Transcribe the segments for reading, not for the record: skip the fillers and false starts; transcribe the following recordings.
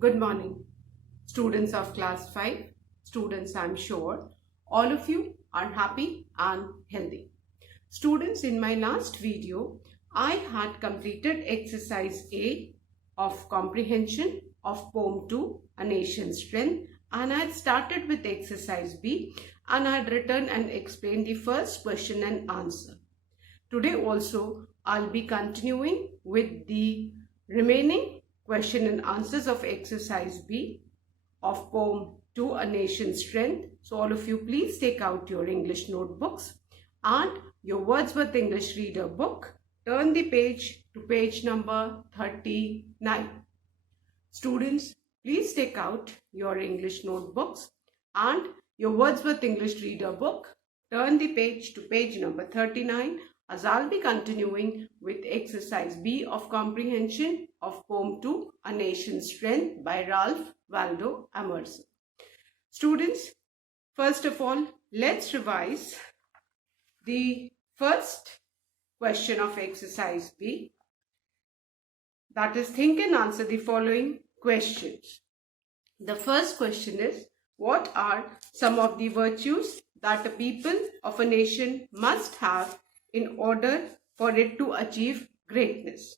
Good morning, students of class 5. Students, I'm sure all of you are happy and healthy. Students, in my last video, I had completed exercise A of comprehension of poem 2, A Nation's Strength, and I had started with exercise B and I had written and explained the first question and answer. Today also, I'll be continuing with the remaining question and answers of exercise B of poem 2, A Nation's Strength. So all of you please take out your English notebooks and your Wordsworth English Reader book. Turn the page to page number 39. Students, please take out your English notebooks and your Wordsworth English Reader book. Turn the page to page number 39 as I'll be continuing with exercise B of comprehension of poem 2, A Nation's Strength by Ralph Waldo Emerson. Students, first of all, let's revise the first question of exercise B. That is, think and answer the following questions. The first question is, what are some of the virtues that a people of a nation must have in order for it to achieve greatness?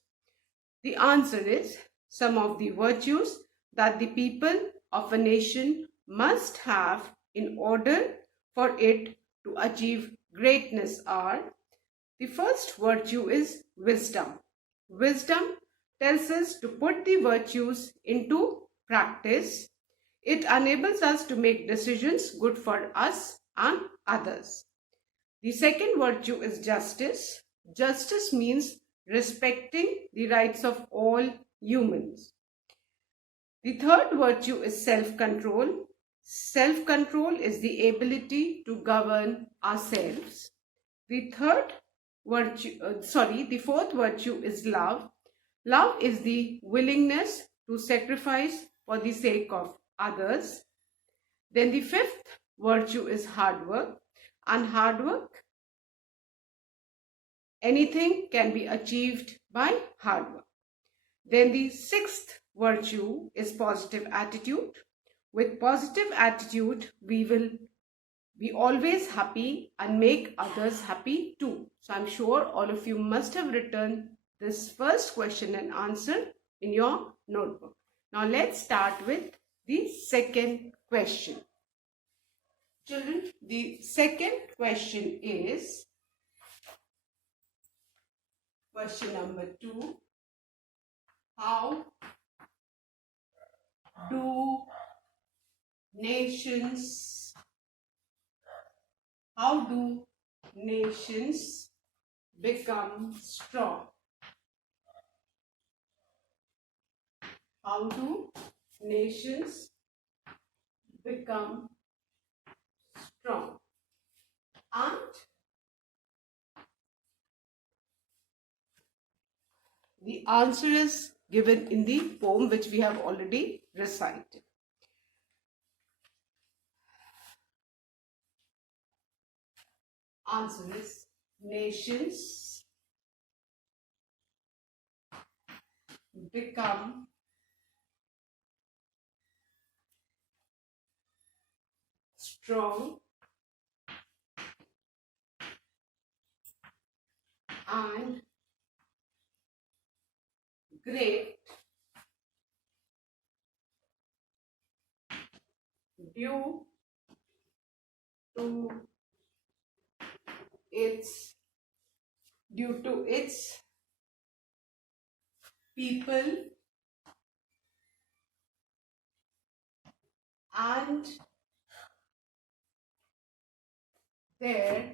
The answer is, some of the virtues that the people of a nation must have in order for it to achieve greatness are, the first virtue is wisdom. Wisdom tells us to put the virtues into practice. It enables us to make decisions good for us and others. The second virtue is justice. Justice means respecting the rights of all humans. The third virtue is self-control. Self-control is the ability to govern ourselves. The fourth virtue is love. Love is the willingness to sacrifice for the sake of others. Then the fifth virtue is hard work. And hard work, anything can be achieved by hard work. Then the sixth virtue is positive attitude. With positive attitude, we will be always happy and make others happy too. So I'm sure all of you must have written this first question and answer in your notebook. Now let's start with the second question. Children, the second question is question number 2. How do nations become strong? How do nations become strong? And the answer is given in the poem which we have already recited. Answer is, nations become strong and great due to its people and their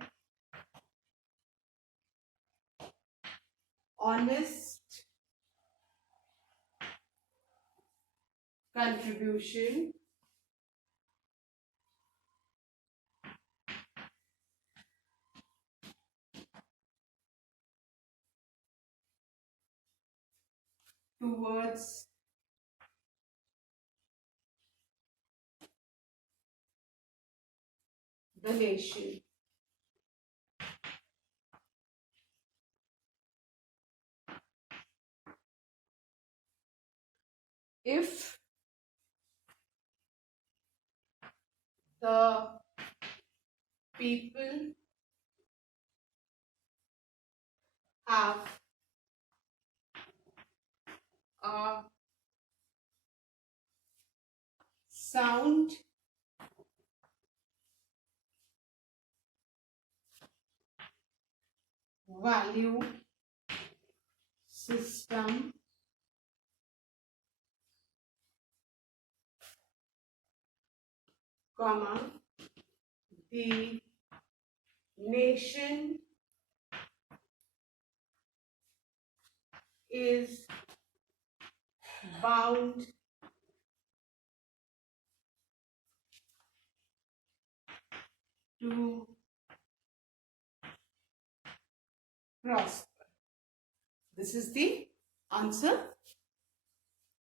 honest contribution towards the nation. If The people have a sound value system comma the nation is bound to prosper. This is the answer.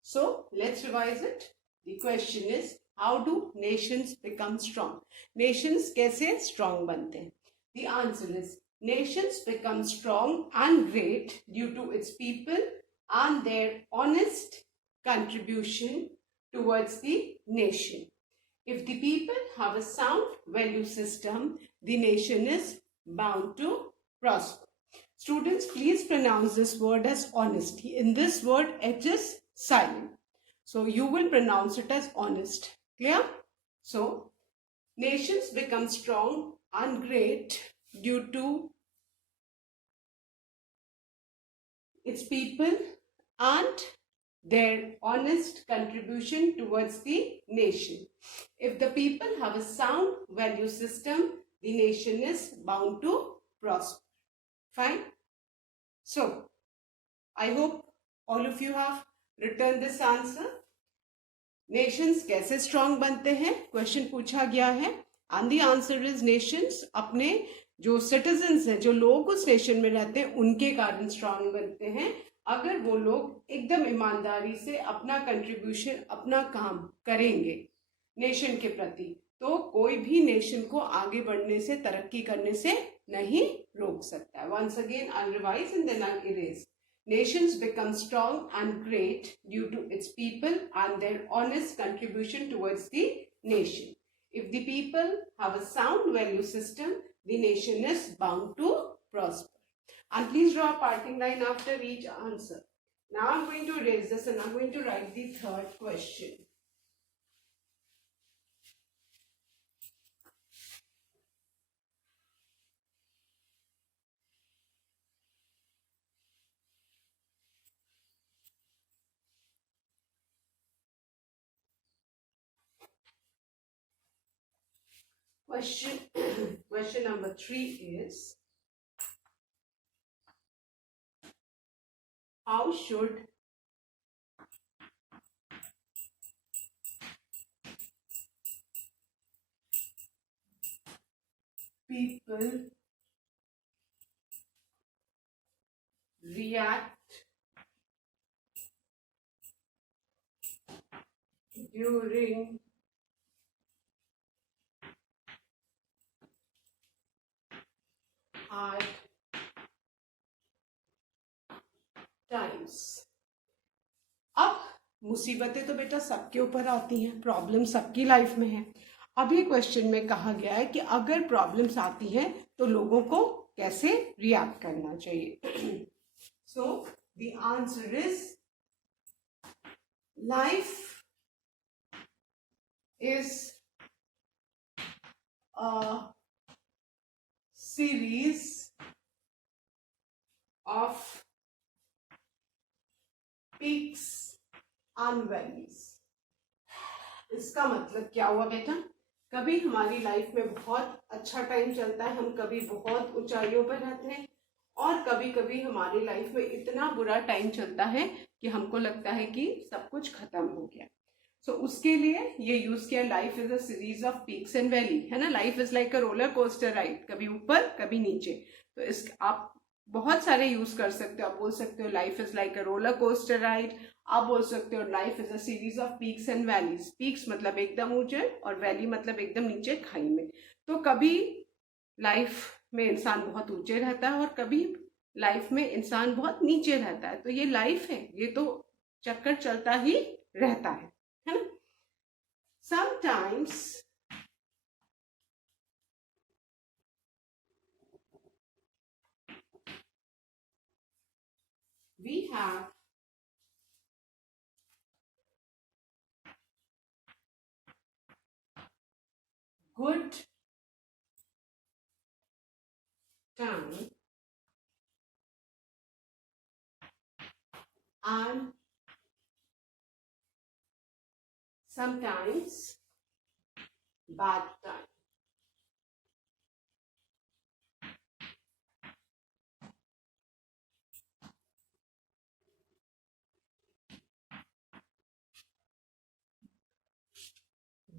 So let's revise it. The question is, how do nations become strong? Nations कैसे strong बनते हैं? The answer is, nations become strong and great due to its people and their honest contribution towards the nation. If the people have a sound value system, the nation is bound to prosper. Students, please pronounce this word as honesty. In this word, H is silent. So you will pronounce it as honest. Clear? So, nations become strong and great due to its people and their honest contribution towards the nation. If the people have a sound value system, the nation is bound to prosper. Fine? So, I hope all of you have written this answer. Nations कैसे strong बनते हैं? Question पूछा गया है. And the answer is nations अपने जो citizens हैं, जो लोग उस nation में रहते हैं, उनके कारण strong बनते हैं. अगर वो लोग एकदम ईमानदारी से अपना contribution, अपना काम करेंगे nation के प्रति, तो कोई भी nation को आगे बढ़ने से, तरक्की करने से नहीं रोक सकता है. Once again, I'll revise and then I'll erase. Nations become strong and great due to its people and their honest contribution towards the nation. If the people have a sound value system, the nation is bound to prosper. And please draw a parting line after each answer. Now I'm going to erase this and I'm going to write the third question. Question number 3 is, how should people react during hard times? अब मुसीबतें तो बेटा सबके ऊपर आती हैं, problem सबकी life में है. अब ये क्वेश्चन में कहा गया है कि अगर प्रॉब्लम्स आती हैं तो लोगों को कैसे रिएक्ट करना चाहिए. So the answer is, life is a series of peaks and valleys. इसका मतलब क्या हुआ बेटा? कभी हमारी लाइफ में बहुत अच्छा टाइम चलता है, हम कभी बहुत ऊंचाइयों पर रहते हैं, और कभी कभी हमारी लाइफ में इतना बुरा टाइम चलता है कि हमको लगता है कि सब कुछ खत्म हो गया. सो उसके लिए ये यूज किया, life is a series of peaks and valley, है ना. Life is like a roller coaster ride, कभी ऊपर कभी नीचे. तो इस आप बहुत सारे यूज कर सकते हो. आप बोल सकते हो life is like a roller coaster ride. आप बोल सकते हो life is a series of peaks and valleys. Peaks मतलब एकदम ऊंचे और वैली मतलब एकदम नीचे खाई में. तो कभी लाइफ में इंसान बहुत ऊंचे रहता है और कभी लाइफ में इंसान बहुत नीचे रहता है. तो ये लाइफ है, ये तो चक्कर चलता ही रहता है ना. Sometimes we have good time and sometimes bad time.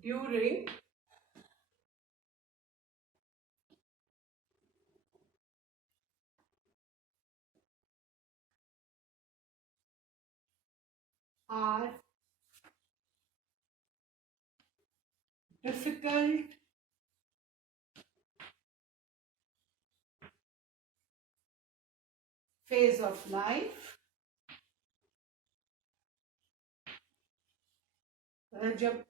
During our difficult phase of life, जब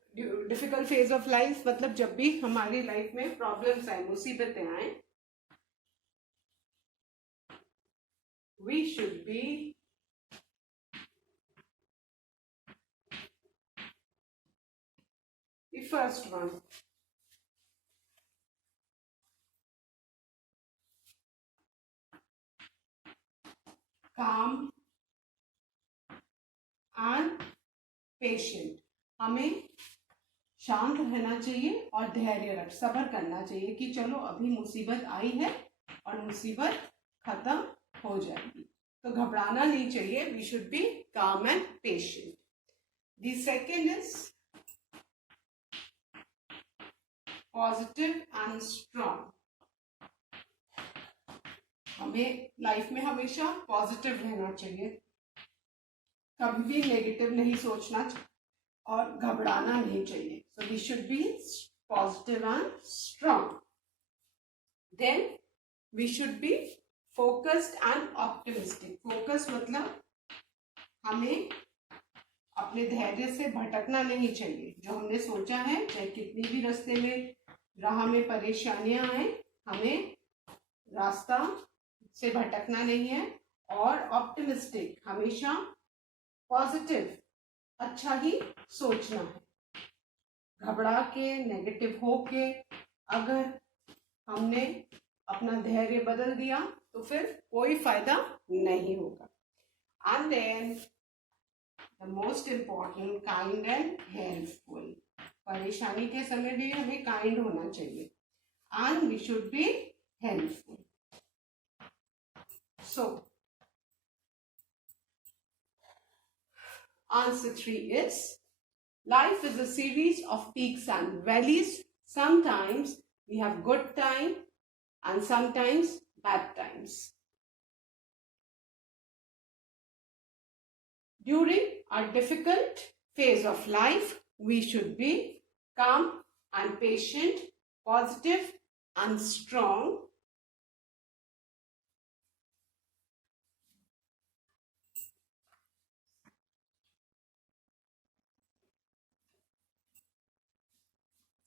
डिफिकल्ट फेज ऑफ लाइफ मतलब जब भी हमारी लाइफ में प्रॉब्लम्स आए, मुसीबतें आए, we should be the first one calm and patient. हमें शांत रहना चाहिए और धैर्य रख सब्र करना चाहिए कि चलो अभी मुसीबत आई है और मुसीबत खत्म हो जाएगी, तो घबराना नहीं चाहिए. वी शुड बी काम and patient. The second is positive and strong. हमें लाइफ में हमेशा पॉजिटिव रहना चाहिए, कभी भी नेगेटिव नहीं सोचना और घबराना नहीं चाहिए. So we should be positive and strong. Then we should be focused and optimistic. Focus मतलब हमें अपने धैर्य से भटकना नहीं चाहिए. जो हमने सोचा है, चाहे कितनी भी रास्ते में राह में परेशानियां आए, हमें रास्ता से भटकना नहीं है. और ऑप्टिमिस्टिक, हमेशा पॉजिटिव, अच्छा ही सोचना है. घबरा के, नेगेटिव हो के अगर हमने अपना धैर्य बदल दिया तो फिर कोई फायदा नहीं होगा. And then the most important, kind and helpful. परेशानी के समय भी हमें काइंड होना चाहिए and we should be helpful. So, answer 3 is, life is a series of peaks and valleys. Sometimes we have good time and sometimes bad times. During a difficult phase of life, we should be calm and patient, positive and strong.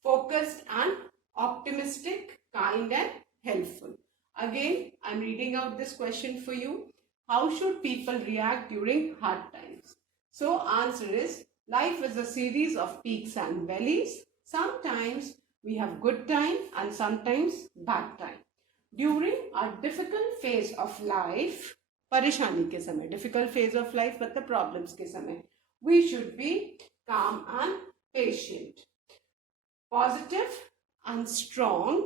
Focused and optimistic, kind and helpful. Again, I'm reading out this question for you. How should people react during hard times? So, answer is, life is a series of peaks and valleys. Sometimes we have good time and sometimes bad time. During a difficult phase of life, परेशानी के समय, difficult phase of life मतलब problems के समय, we should be calm and patient, positive and strong,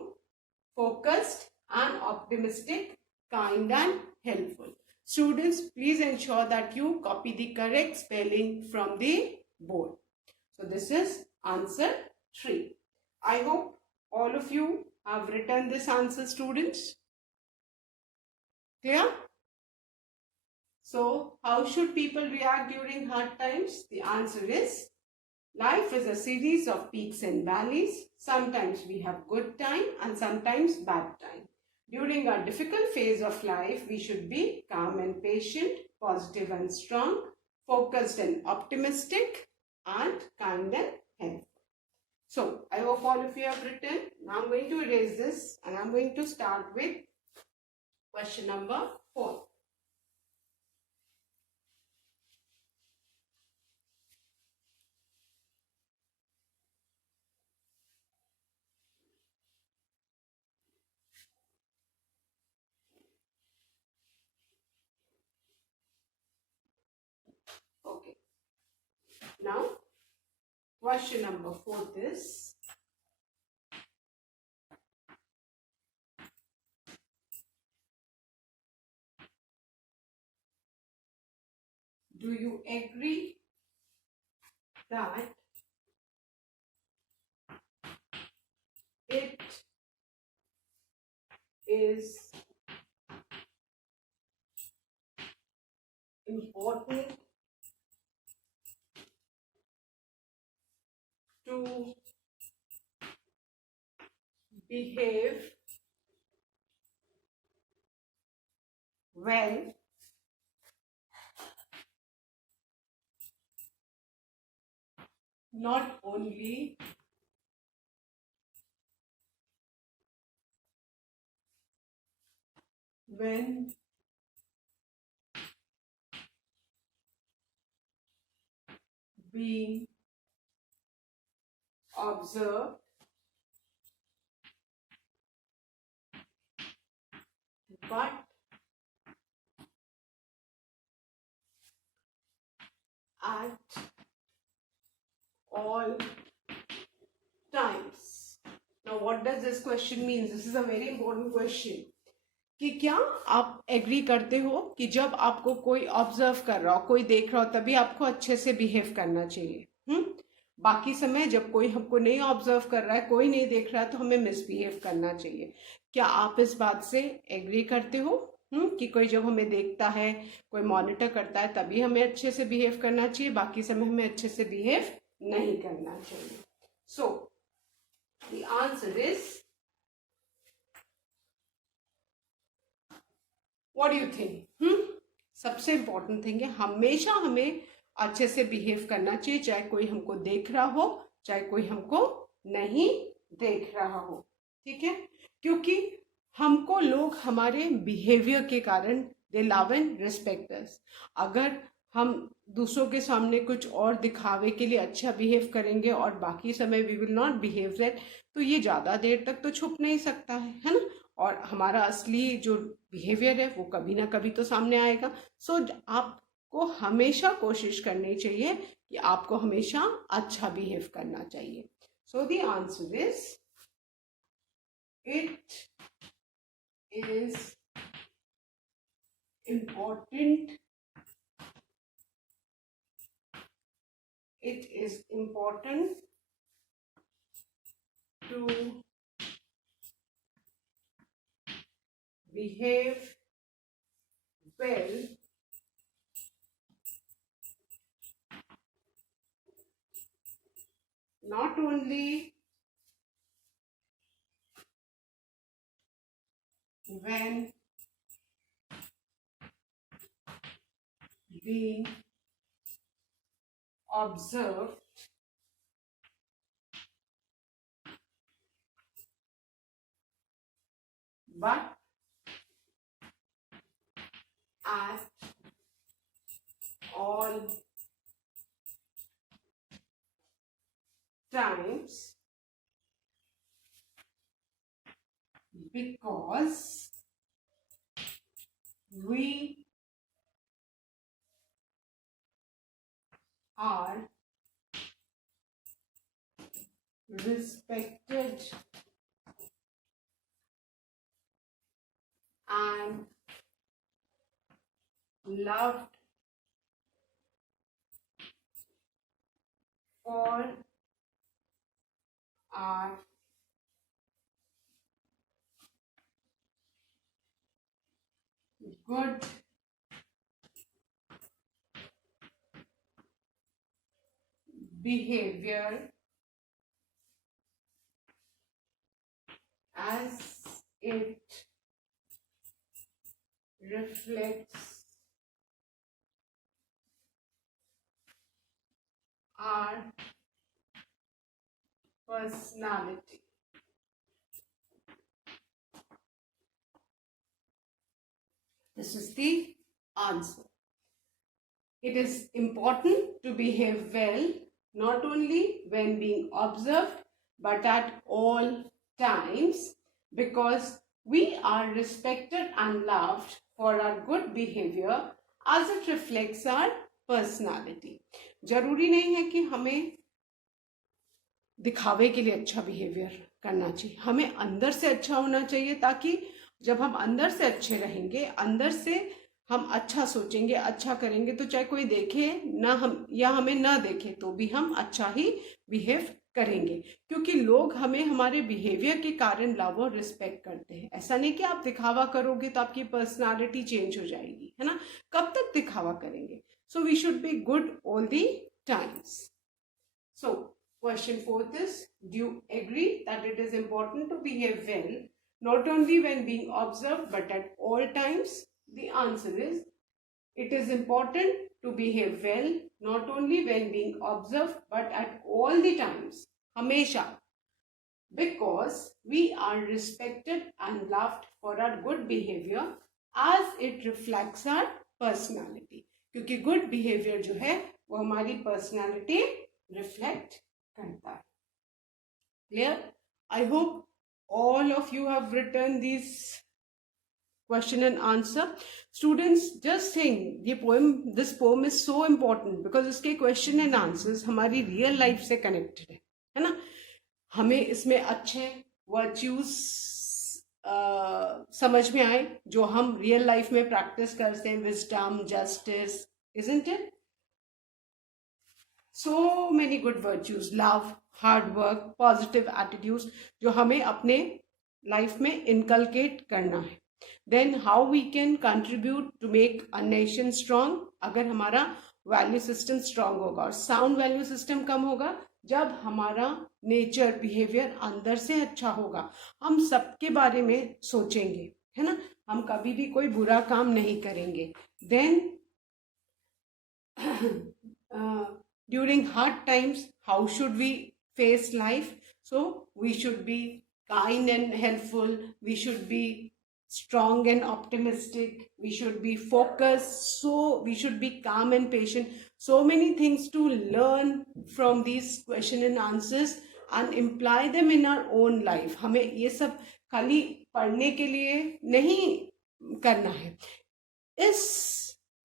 focused and optimistic, kind and helpful. Students, please ensure that you copy the correct spelling from the board. So this is answer 3. I hope all of you have written this answer, students. Clear? So how should people react during hard times? The answer is, life is a series of peaks and valleys. Sometimes we have good time and sometimes bad time. During a difficult phase of life, we should be calm and patient, positive and strong, focused and optimistic, and kind and helpful. So, I hope all of you have written. Now I'm going to erase this and I'm going to start with question number 4. Now, question number 4 is, do you agree that it is important to behave well not only when being observed, but at all times. Now, what does this question mean? This is a very important question. कि क्या आप agree करते हो कि जब आपको कोई observe कर रहा हो, कोई देख रहा हो, तभी आपको अच्छे से बिहेव करना चाहिए। बाकी समय जब कोई हमको नहीं ऑब्जर्व कर रहा है, कोई नहीं देख रहा है, तो हमें मिसबिहेव करना चाहिए। क्या आप इस बात से एग्री करते हो कि कोई जब हमें देखता है, कोई मॉनिटर करता है, तभी हमें अच्छे से बिहेव करना चाहिए, बाकी समय हमें अच्छे से बिहेव नहीं करना चाहिए। So the answer is, what do you think? सबसे इंपॉर्टेंट थिंग है, हमेशा हमें अच्छे से बिहेव करना चाहिए, चाहे कोई हमको देख रहा हो, चाहे कोई हमको नहीं देख रहा हो। ठीक है? क्योंकि हमको लोग हमारे बिहेवियर के कारण दे लव एंड रिस्पेक्ट अस। अगर हम दूसरों के सामने कुछ और दिखावे के लिए अच्छा बिहेव करेंगे और बाकी समय we will not behave that, तो ये ज़्यादा देर तक तो छुप नहीं सकता है ना? और हमारा असली जो बिहेवियर है वो कभी ना कभी तो सामने आएगा। सो आपको हमेशा कोशिश करनी चाहिए कि आपको हमेशा अच्छा बिहेव करना चाहिए। So the answer is, it is important, it is important to behave well not only when being observed, but at all times, because we are respected and loved for our good behavior as it reflects our personality. This is the answer. It is important to behave well, not only when being observed, but at all times, because we are respected and loved for our good behavior as it reflects our personality. जरूरी नहीं है कि हमें दिखावे के लिए अच्छा behaviour करना चाहिए, हमें अंदर से अच्छा होना चाहिए, ताकि जब हम अंदर से अच्छे रहेंगे, अंदर से हम अच्छा सोचेंगे, अच्छा करेंगे, तो चाहे कोई देखे ना हम या हमें ना देखे तो भी हम अच्छा ही बिहेव करेंगे, क्योंकि लोग हमें हमारे बिहेवियर के कारण लव और रिस्पेक्ट करते हैं। ऐसा नहीं कि आप दिखावा करोगे तो आपकी पर्सनालिटी चेंज हो जाएगी, है ना, कब तक दिखावा करेंगे। So we should be good all the times. So question fourth is, do you agree that it is important to behave well not only when being observed but at all times? The answer is, it is important to behave well not only when being observed but at all the times, hamesha, because we are respected and loved for our good behavior as it reflects our personality, क्योंकि good behavior जो है वो हमारी personality reflect करता है। Clear? I hope all of you have written these question and answer. Students, just think this poem is so important because इसके question and answers हमारी real life से connected है ना। हमें इसमें अच्छे virtues समझ में आए जो हम real life में practice करते हैं, wisdom, justice, isn't it? So many good virtues, love, hard work, positive attitudes जो हमें अपने life में inculcate करना है। Then how we can contribute to make a nation strong? अगर हमारा value system strong होगा, और sound value system कम होगा जब हमारा nature behavior अंदर से अच्छा होगा, हम सबके बारे में सोचेंगे, है ना, हम कभी भी कोई बुरा काम नहीं करेंगे। Then during hard times, how should we face life? So we should be kind and helpful, we should be strong and optimistic, we should be focused, so we should be calm and patient. So many things to learn from these question and answers and imply them in our own life. हमें ये सब खाली पढ़ने के लिए नहीं करना है,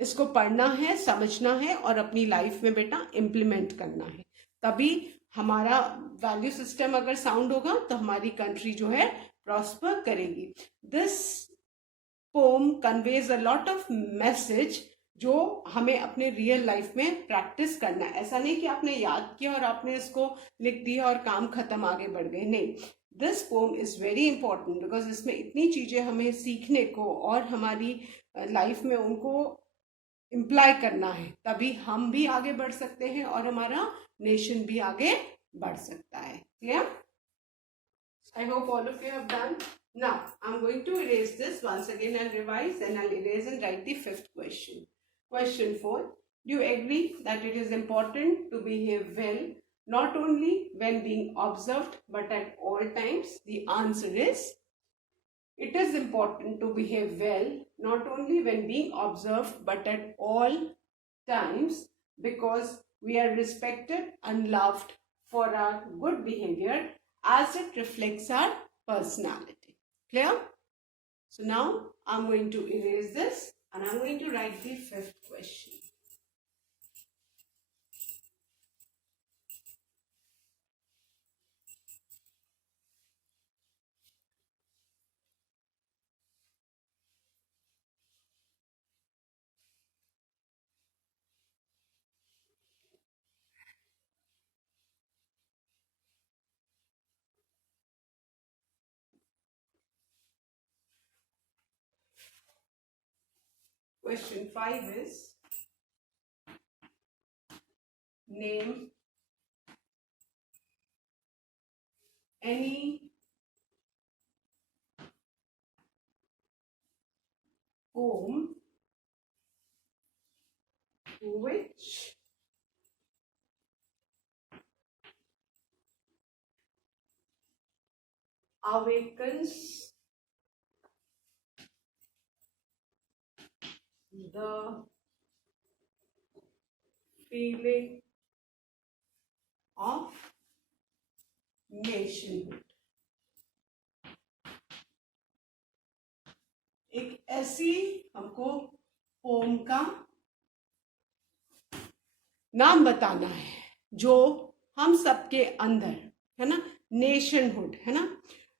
इसको पढ़ना है, समझना है और अपनी लाइफ में बेटा इम्प्लीमेंट करना है, तभी हमारा वैल्यू सिस्टम अगर साउंड होगा तो हमारी कंट्री जो है प्रॉस्पर करेगी। This pome conveys a lot of message जो हमें अपने रियल लाइफ में प्रैक्टिस करना है। ऐसा नहीं कि आपने याद किया और आपने इसको लिख दिया और काम खत्म, आगे बढ़ गए, नहीं। This pome is very important because इसमें इतनी चीजें हमें सीखने को और हमारी लाइफ में उनको इम्प्लाई करना है, तभी हम भी आगे बढ़ सकते हैं और हमारा नेशन भी आगे बढ़ सकता है। Clear? I hope all of you have done. Now I'm going to erase this once again and revise, and I'll erase and write the fifth question. Question 4. Do you agree that it is important to behave well not only when being observed but at all times? The answer is, it is important to behave well not only when being observed but at all times, because we are respected and loved for our good behavior as it reflects our personality. Clear? So now I'm going to erase this and I'm going to write the fifth question. Question 5 is, name any poem which awakens the feeling of nationhood. एक ऐसी हमको pome का नाम बताना है जो हम सबके अंदर है ना, नेशनहुड है ना,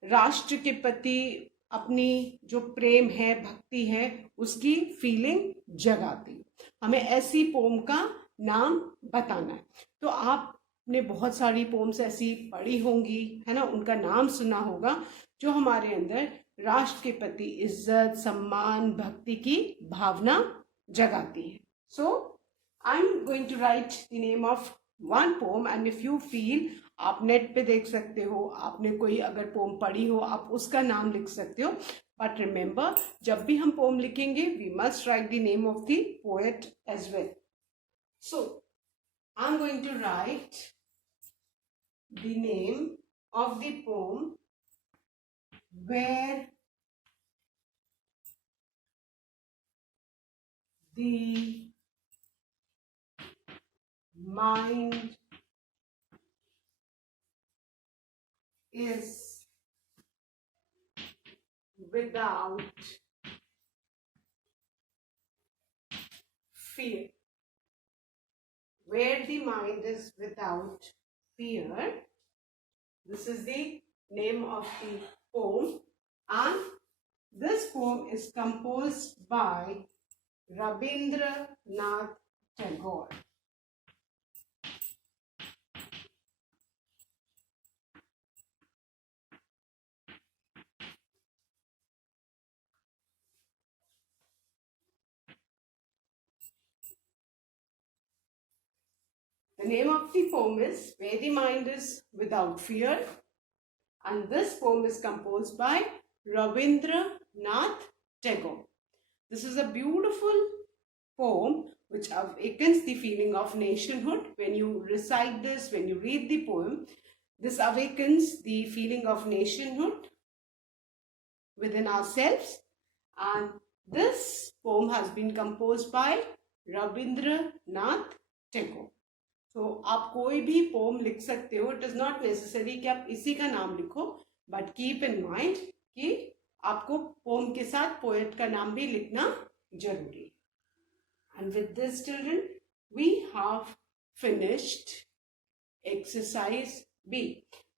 राष्ट्र के प्रति अपनी जो प्रेम है, भक्ति है, उसकी फीलिंग जगाती। हमें ऐसी पोम का नाम बताना है। तो आपने बहुत सारी पोम्स ऐसी पढ़ी होंगी है ना, उनका नाम सुना होगा जो हमारे अंदर राष्ट्र के प्रति इज्जत, सम्मान, भक्ति की भावना जगाती है। So I am going to write the name of one poem and if you feel, आप नेट पे देख सकते हो, आपने कोई अगर पोम पढ़ी हो आप उसका नाम लिख सकते हो, बट रिमेंबर जब भी हम पोम लिखेंगे we must write the name of the poet as well. So I'm going to write the name of the poem where the mind is without fear. Where the mind is without fear. This is the name of the poem, and this poem is composed by Rabindranath Tagore. The name of the poem is Where the Mind is Without Fear, and this poem is composed by Rabindranath Tagore. This is a beautiful poem which awakens the feeling of nationhood. When you recite this, when you read the poem, this awakens the feeling of nationhood within ourselves, and this poem has been composed by Rabindranath Tagore. तो आप कोई भी pome लिख सकते हो, it is not necessary कि आप इसी का नाम लिखो, बट कीप इन माइंड कि आपको पोम के साथ पोएट का नाम भी लिखना जरूरी है. And with this children we have finished exercise B.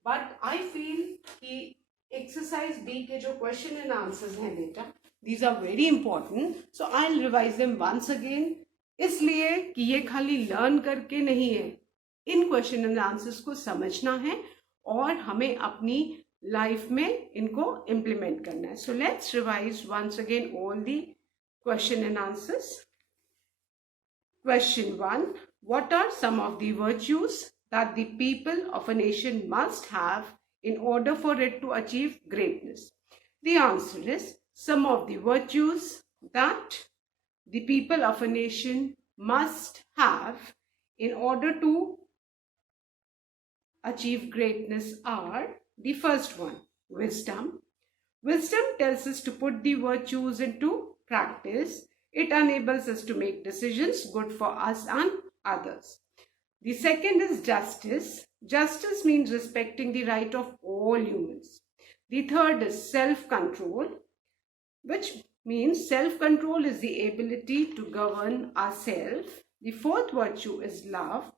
But I feel कि एक्सरसाइज बी के जो क्वेश्चन एंड आंसर्स हैं बेटा, these are very important, so I will revise them once again. इसलिए कि ये खाली लर्न करके नहीं है, इन क्वेश्चन एंड आंसर्स को समझना है और हमें अपनी लाइफ में इनको इम्प्लीमेंट करना है. So let's revise once again all the question and answers. Question 1, what are some of the virtues that the people of a nation must have in order for it to achieve greatness? The answer is some of the virtues that the people of a nation must have in order to achieve greatness are: the first one, wisdom. Wisdom tells us to put the virtues into practice. It enables us to make decisions good for us and others. The second is justice. Justice means respecting the right of all humans. The third is self-control, which means self-control is the ability to govern ourselves. The fourth virtue is love.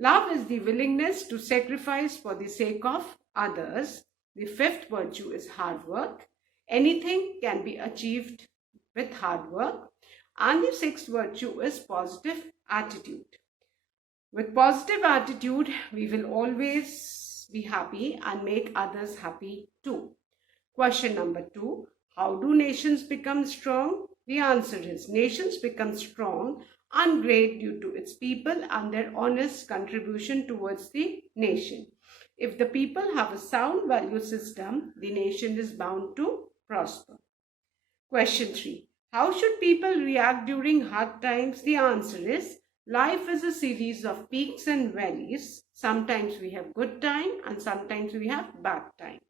Love is the willingness to sacrifice for the sake of others. The fifth virtue is hard work. Anything can be achieved with hard work. And the sixth virtue is positive attitude. With positive attitude, we will always be happy and make others happy too. Question number 2, how do nations become strong? The answer is nations become strong and great due to its people and their honest contribution towards the nation. If the people have a sound value system, the nation is bound to prosper. Question 3, how should people react during hard times? The answer is life is a series of peaks and valleys. Sometimes we have good time and sometimes we have bad time.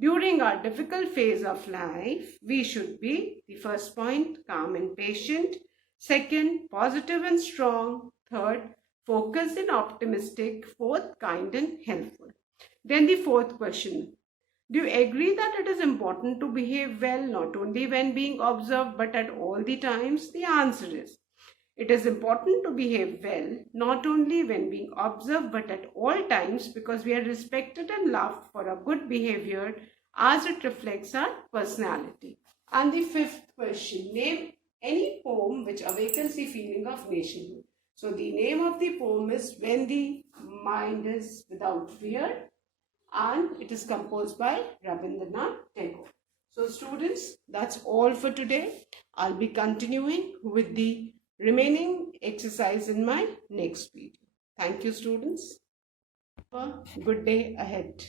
During our difficult phase of life, we should be, the first point, calm and patient. Second, positive and strong. Third, focused and optimistic. Fourth, kind and helpful. Then the fourth question, do you agree that it is important to behave well not only when being observed but at all the times? The answer is, It is important to behave well, not only when being observed but at all times, because we are respected and loved for our good behavior as it reflects our personality. And the fifth question, name any poem which awakens the feeling of nationhood. So the name of the poem is When the Mind is Without Fear, and it is composed by Rabindranath Tagore. So students, that's all for today. I'll be continuing with the remaining exercise in my next video. Thank you, students. Have a good day ahead.